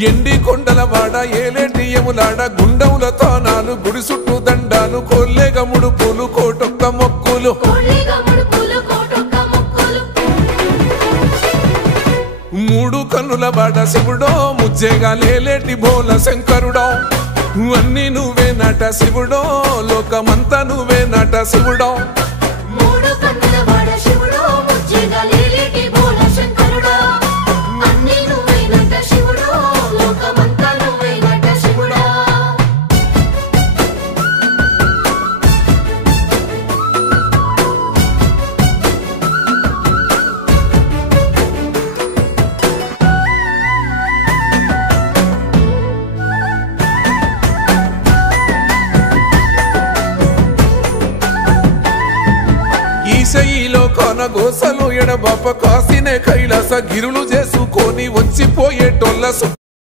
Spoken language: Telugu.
ఎండి కొండలవాడ ఏలేటి యములాడ గుండముల తానాలు గుడి చుట్టూ దండాలు కొల్లేగ ముడుపులు కోటొక్క మొక్కులు మూడు కన్నుల బాట శివుడో ముజ్జేగా లేలేటి బోల శంకరుడో అన్ని నువ్వే నట శివుడో లోకమంతా నువ్వే నట శివుడో ఈశయిలో కొన గోసలు ఎడబాప కాసినే కైలాస గిరులు చేసుకొని వచ్చిపోయేటోళ్ళ